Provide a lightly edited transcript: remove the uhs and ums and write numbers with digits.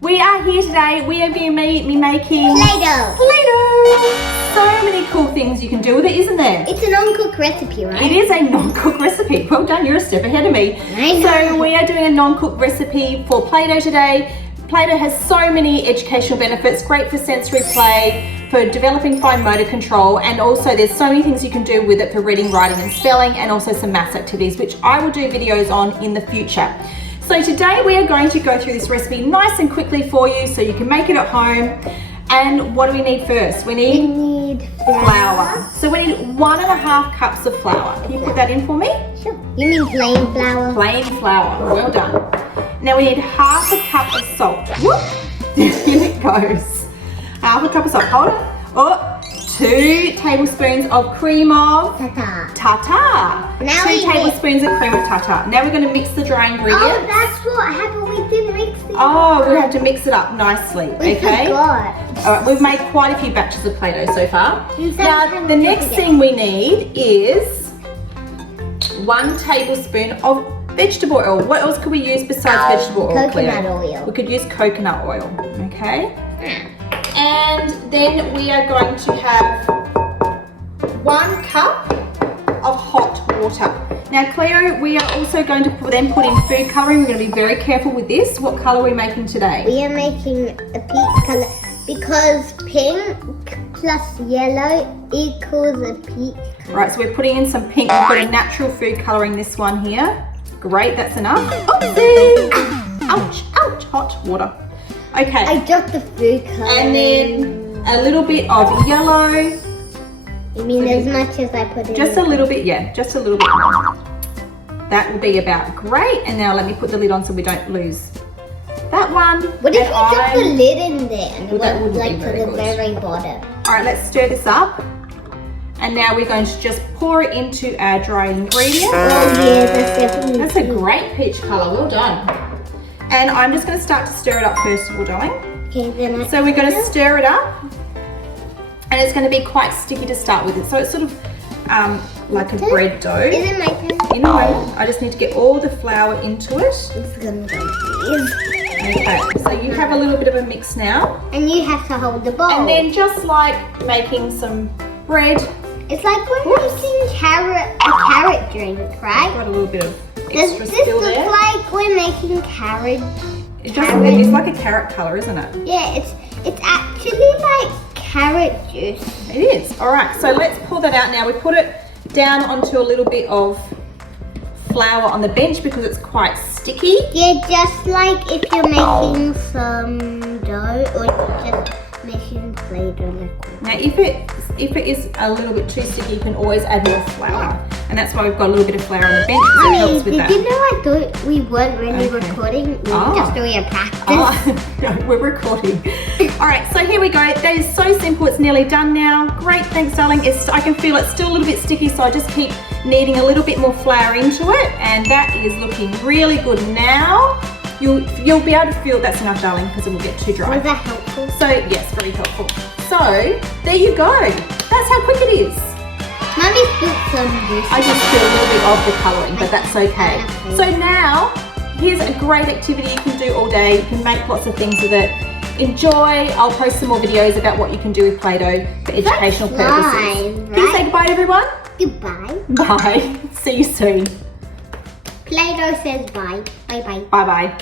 We are here today. We are going to be making Playdough. Playdough. So many cool things you can do with it, isn't there? It's a non-cook recipe, right? It is a non-cook recipe. Well done, you're a step ahead of me. So we are doing a non-cook recipe for Playdough today. Playdough has so many educational benefits, great for sensory play, for developing fine motor control, and also there's so many things you can do with it for reading, writing and spelling, and also some maths activities, which I will do videos on in the future. So today we are going to go through this recipe nice and quickly for you so you can make it at home. And what do we need first? We need flour. So we need 1.5 cups of flour. Can you put that in for me? Sure. You mean plain flour? Plain flour, well done. Now we need 1/2 cup of salt. Whoop! Here it goes. 1/2 cup of salt. Hold on. Oh, 2 tablespoons of cream of tartar. Now 2 tablespoons of cream of tartar. Now we're going to mix the dry ingredients. Oh, that's what happened. We didn't mix it. Oh, we have to mix it up nicely. We okay. forgot. All right, we've made quite a few batches of Play-Doh so far. Now Sometimes the we next forget. thing we need is 1 tablespoon of vegetable oil. What else could we use besides vegetable oil? Coconut Cleo? oil. We could use coconut oil. Okay. And then we are going to have 1 cup of hot water. Now Cleo, we are also going to then put in food colouring. We're going to be very careful with this. What colour are we making today? We are making a peach color because pink plus yellow equals a peach color. Right, so we're putting in some pink. We've got a natural food colouring, this one here. Great, that's enough. Oopsie! Ouch, ouch, hot water. Okay. I dropped the food color. And then a little bit of yellow. You mean as much as I put in? Just a little bit, yeah, just a little bit more. That will be about great. And now let me put the lid on so we don't lose that one. What if you drop the lid in there and Well, that it wouldn't went be like very to the good. very bottom? All right, let's stir this up. And now we're going to just pour it into our dry ingredients. Oh yeah, that's definitely. That's a great peach colour, well done. And I'm just going to start to stir it up first of all, darling. Okay, then So we're going to stir it up. And it's going to be quite sticky to start with. So it's sort of like a bread dough. Is it my turn? You know, I just need to get all the flour into it. It's gonna go here. Okay, so you have a little bit of a mix now. And you have to hold the bowl. And then just like making some bread. It's like we're making a carrot drink, right? Got a little bit of Does extra this still look there. like we're making carrot? It's like a carrot colour, isn't it? Yeah, it's actually like carrot juice. It is. All right, so let's pull that out now. We put it down onto a little bit of flour on the bench because it's quite sticky. Yeah, just like if you're making some dough or just making Play-Doh liquid. Now, if it is a little bit too sticky, you can always add more flour, and that's why we've got a little bit of flour on the bench. So it helps with did that. you know I thought we weren't really Okay. recording? We Oh. were just doing a practice. Oh, no, we're recording. All right, so here we go. That is so simple. It's nearly done now. Great, thanks, darling. I can feel it's still a little bit sticky, so I just keep kneading a little bit more flour into it, and that is looking really good now. You'll be able to feel that's enough, darling, because it will get too dry. Was that helpful? So yes, very helpful. So there you go. That's how quick it is. Mummy spilled some juice. I just feel a little bit of the colouring, but that's okay. Okay. So now, here's a great activity you can do all day. You can make lots of things with it. Enjoy. I'll post some more videos about what you can do with Play-Doh for educational purposes. slime, Can you say right? goodbye to everyone? Goodbye. Bye. See you soon. Play-Doh says bye. Bye-bye. Bye-bye.